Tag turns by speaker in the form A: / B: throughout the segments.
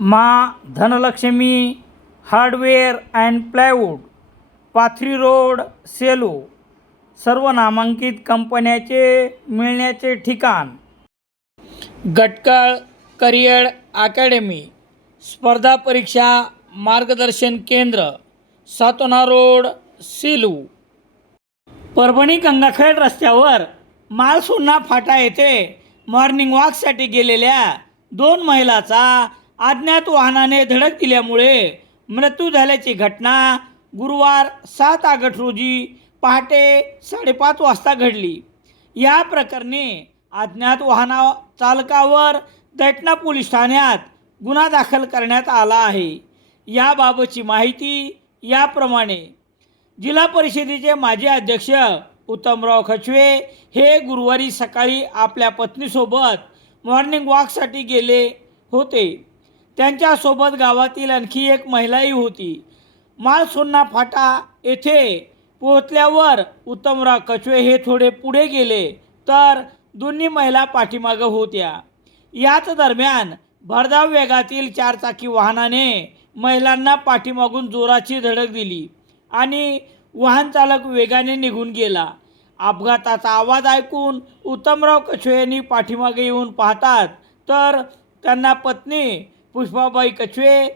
A: मा Dhanlaxmi hardware and plywood Pathri road Selu सर्व नामांकित कंपन्याचे मिळण्याचे ठिकाण. गटकळ करिअर अकॅडमी स्पर्धा परीक्षा मार्गदर्शन केंद्र सातोना रोड सेलू. परभणी गंगाखेड रस्त्यावर मालसुन्ना फाटा येथे मॉर्निंग वॉकसाठी गेलेल्या दोन महिलाचा अज्ञात वाहनाने धडक दिल्यामुळे मृत्यू झाल्याची घटना गुरुवार सात ऑगस्ट रोजी पहाटे साडेपाच वाजता घडली. या प्रकरणी अज्ञात वाहना चालकावर दैटणा पोलीस ठाण्यात गुन्हा दाखल करण्यात आला आहे. याबाबतची माहिती याप्रमाणे जिल्हा परिषदेचे माजी अध्यक्ष उत्तमराव खचवे हे गुरुवारी सकाळी आपल्या पत्नीसोबत मॉर्निंग वॉकसाठी गेले होते. त्यांच्यासोबत गावातील आणखी एक महिलाही होती. माळसोन्ना फाटा येथे पोहोचल्यावर उत्तमराव कचवे हे थोडे पुढे गेले तर दोन्ही महिला पाठीमागं होत्या. याच दरम्यान भरधाव वेगातील चारचाकी वाहनाने महिलांना पाठीमागून जोराची धडक दिली आणि वाहनचालक वेगाने निघून गेला. अपघाताचा आवाज ऐकून उत्तमराव कछवे यांनी पाठीमागे येऊन पाहतात तर त्यांना पत्नी पुष्पाबाई कछवे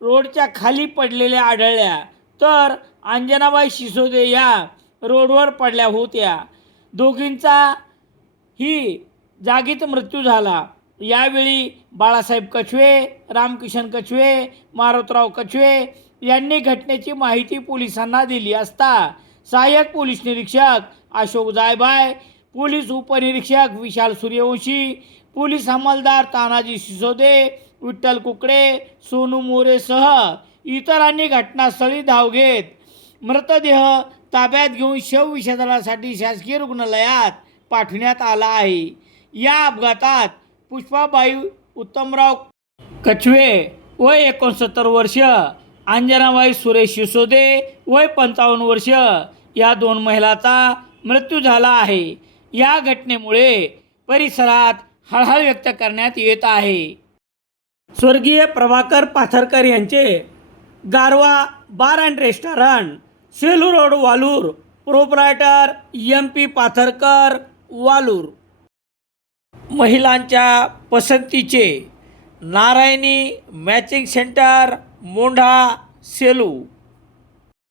A: रोडच्या खाली पडलेल्या आढळल्या. तर अंजनाबाई शिसोदे या रोडवर पडल्या होत्या. दोघींचा ही जागीच मृत्यू झाला. यावेळी बाळासाहेब कछवे रामकिशन कछवे मारुतराव कछवे यांनी घटनेची माहिती पोलिसांना दिली असता सहाय्यक पोलीस निरीक्षक अशोक जायबाय पोलीस उपनिरीक्षक विशाल सूर्यवंशी पोलीस अंमलदार तानाजी सिसोदे विठ्ठल कुकडे सोनू मोरेसह इतरांनी घटनास्थळी धाव घेत मृतदेह ताब्यात घेऊन शवविच्छेदनासाठी शासकीय रुग्णालयात पाठवण्यात आला आहे. या अपघातात पुष्पाबाई उत्तमराव कछवे वय एकोणसत्तर वर्ष अंजनाबाई सुरेश सिसोदे वय पंचावन्न वर्ष या दोन महिलाचा मृत्यू झाला आहे. या घटनेमुळे परिसरात हळहळ व्यक्त करण्यात येत आहे. स्वर्गीय प्रभाकर पाथरकर यांचे Garva bar and restaurant Selu road Walur proprietor M P Patharkar Walur. महिलांच्या पसंतीचे नारायणी मॅचिंग सेंटर मोंढा सेलू.